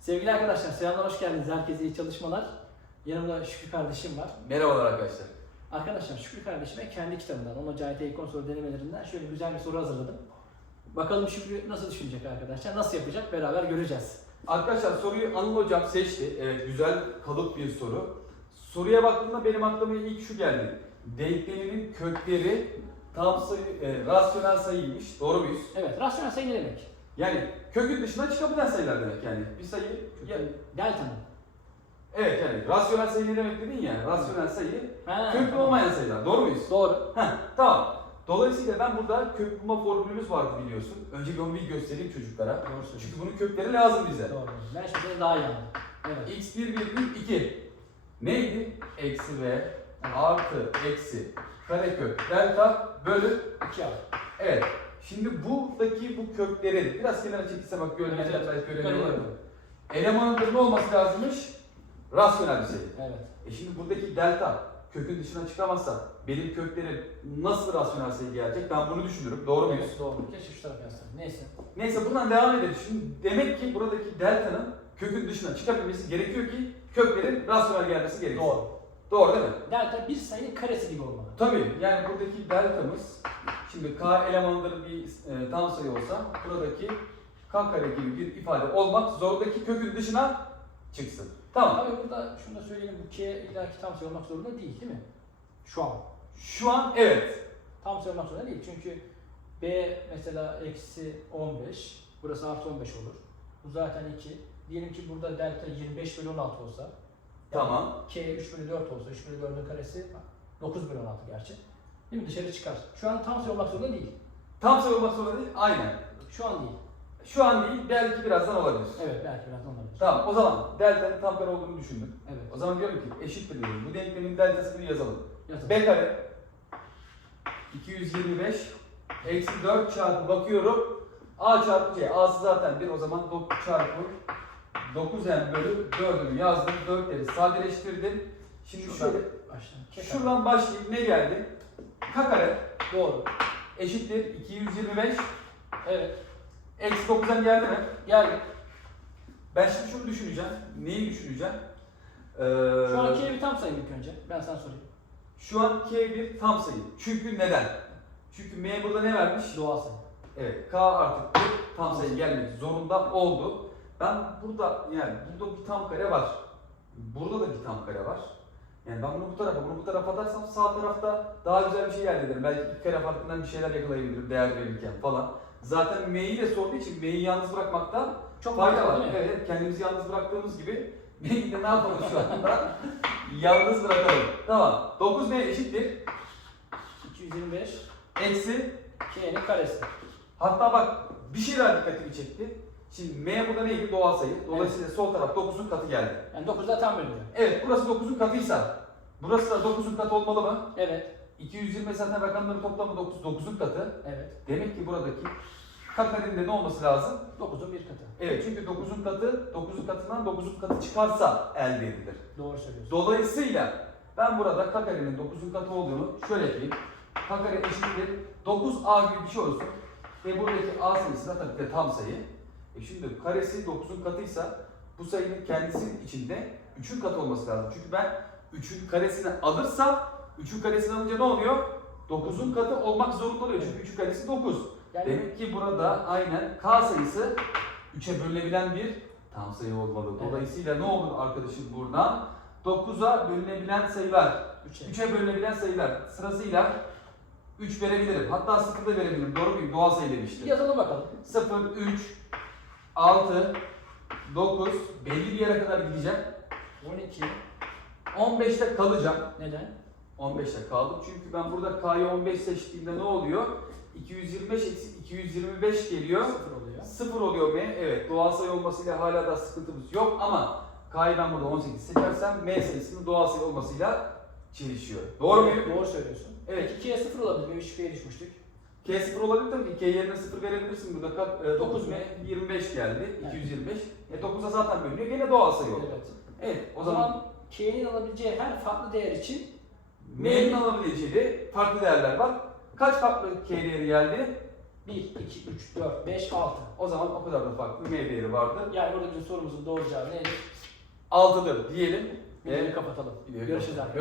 Sevgili arkadaşlar selamlar hoş geldiniz. Herkese iyi çalışmalar. Yanımda Şükrü kardeşim var. Merhabalar arkadaşlar. Arkadaşlar Şükrü kardeşime kendi kitabından, onun CHT konsol denemelerinden şöyle güzel bir soru hazırladım. Bakalım Şükrü nasıl düşünecek arkadaşlar, nasıl yapacak beraber göreceğiz. Arkadaşlar soruyu Anıl Hocam seçti. Evet güzel kalıp bir soru. Soruya baktığımda benim aklıma ilk şu geldi. Denkleminin kökleri tam sayı, e, rasyonel sayıymış. Doğru muyuz? Evet, rasyonel sayı ne demek? Yani kökün dışına çıkabilen sayılar demek yani. Bir sayı ya, Delta'nın. evet yani rasyonel sayı ne demek dedin ya? Rasyonel sayı Ha, köklü tamam. olmayan sayılar. Doğru muyuz? Doğru. Heh, tamam. Dolayısıyla ben burada kök bulma formülümüz vardı biliyorsun. Önce bir onu bir göstereyim çocuklara. Doğru söylüyorsun. Çünkü bunun kökleri lazım bize. Doğru. Ben şimdi daha iyi anladım. Evet. x1 virgül 2 neydi? Eksi v artı eksi karekök delta bölü 2 al. evet. Şimdi buradaki bu köklerin biraz kenara çekilse bak gölgece Evet, evet. mu? Elemanın ne olması lazımmış? Rasyonel bir sayı. Evet. E şimdi buradaki delta kökün dışına çıkamazsa benim köklerim nasıl rasyonel sayı gelecek? Ben bunu düşünürüm. Doğru muyuz? Evet, doğru. Keşke şu tarafa yazsaydım. Neyse. Neyse buradan devam edelim. Şimdi demek ki buradaki delta'nın kökün dışına çıkabilmesi gerekiyor ki köklerin rasyonel gelmesi gerekiyor. Doğru. Doğru değil mi? Delta bir sayının karesi gibi olmalı. Tabii yani buradaki deltamız şimdi k elemanları bir e, tam sayı olsa buradaki k kare gibi bir ifade olmak zorundaki kökün dışına çıksın. Tamam. Tabii burada şunu da söyleyelim. Bu K illaki tam sayı olmak zorunda değil değil mi? Şu an. Şu an evet. Tam sayı olmak zorunda değil. Çünkü B mesela eksi 15. Burası artı 15 olur. Bu zaten 2. Diyelim ki burada delta 25 bölü 16 olsa. yani Tamam. K 3 bölü 4 olsa. 3 bölü 4'ün karesi 9 bölü 16 gerçi. Değil mi? Dışarı çıkar. Şu an tam olmak zorunda değil. Tam olmak zorunda değil. Aynen. Şu an değil. Şu an değil belki birazdan olabilir. Evet belki biraz olabilir. Tamam o zaman delta'nın tam kare olduğunu düşündüm. Evet. O zaman diyorum ki eşittir diyorum. Bu denklemin deltasını yazalım. Yazalım. B kare 225 eksi 4 çarpı bakıyorum. A çarpı C. A'sı zaten 1 o zaman 9 çarpı 9n bölü 4'ünü yazdım. 4'leri sadeleştirdim. Şimdi Şuradan şöyle başlayalım. Şuradan başlayıp ne geldi? K kare Doğru. eşittir 225 Evet. eksi 9n geldi mi? Geldi. Ben şimdi şunu düşüneceğim. Neyi düşüneceğim? Ee, Şu an K bir tam sayı ilk önce. Ben sana sorayım. şu an K bir tam sayı. Çünkü neden? Çünkü M burada ne vermiş? Doğal sayı. Evet, K artık bir tam sayı gelmek zorunda oldu. Ben burada yani burada bir tam kare var. Burada da bir tam kare var. Yani ben bunu bu tarafa, bunu bu tarafa atarsam sağ tarafta daha güzel bir şey elde ederim. Belki iki kare farkından bir şeyler yakalayabilirim değer verirken falan. Zaten M'yi de sorduğu için M'yi yalnız bırakmaktan Çok fayda var. Evet, kendimizi yalnız bıraktığımız gibi M'yi de ne yapalım şu anda? yalnız bırakalım. Tamam. 9M eşittir. 225 Eksi K'nin karesi. Hatta bak bir şey daha dikkatimi çekti. Şimdi M burada neydi? Doğal sayı. Dolayısıyla sol taraf 9'un katı geldi. Yani 9'da tam bölünüyor. Evet burası 9'un katıysa burası da 9'un katı olmalı mı? Evet. 220 zaten rakamların toplamı 9, 9'un katı. Evet. Demek ki buradaki kat karenin ne olması lazım? 9'un bir katı. Evet çünkü 9'un katı 9'un katından 9'un katı çıkarsa elde edilir. Doğru söylüyorsun. Dolayısıyla ben burada k karenin 9'un katı olduğunu şöyle yapayım. K kare eşittir 9a gibi bir şey olsun. Ve buradaki a sayısı da tabii ki de tam sayı. E şimdi karesi 9'un katıysa bu sayının kendisinin içinde 3'ün katı olması lazım. Çünkü ben 3'ün karesini alırsam 3'ün karesini alınca ne oluyor? 9'un katı olmak zorunda oluyor. Çünkü 3'ün karesi 9. Yani Demek ki burada aynen k sayısı 3'e bölünebilen bir tam sayı olmalı. Evet. Dolayısıyla ne olur arkadaşım buradan? 9'a bölünebilen sayılar, 3'e. 3'e bölünebilen sayılar sırasıyla 3 verebilirim. Hatta 0 da verebilirim. Doğru muyum? Doğal sayı demiştim. Yazalım bakalım. 0, 3, 6, 9, belli bir yere kadar gideceğim. 12. 15'te kalacağım. Neden? 15'te kaldım. Çünkü ben burada K'yı 15 seçtiğimde ne oluyor? 225 eksi 225 geliyor. 0 oluyor. 0 oluyor M. Evet doğal sayı olmasıyla hala da sıkıntımız yok ama K'yı ben burada 18 seçersem M sayısının doğal sayı olmasıyla çelişiyor. Doğru muyum? Doğru söylüyorsun. Evet. 2'ye 0 olabilir. Bir 3'e düşmüştük. K 0 olabilir tabii ki. K yerine 0 verebilirsin. Burada ka- e, 9 Dokuz M 25 geldi. Evet. 225. E 9'a zaten bölünüyor. Gene doğal sayı oldu. Evet. Evet O o zaman zaman K'nin alabileceği her farklı değer için M'nin alabileceği farklı değerler var. Kaç farklı K değeri geldi? 1, 2, 3, 4, 5, 6. O zaman o kadar da farklı M değeri vardı. Yani burada bizim sorumuzun doğru cevabı neydi? 6'dır diyelim. Videoyu Ve kapatalım. Görüşürüz arkadaşlar.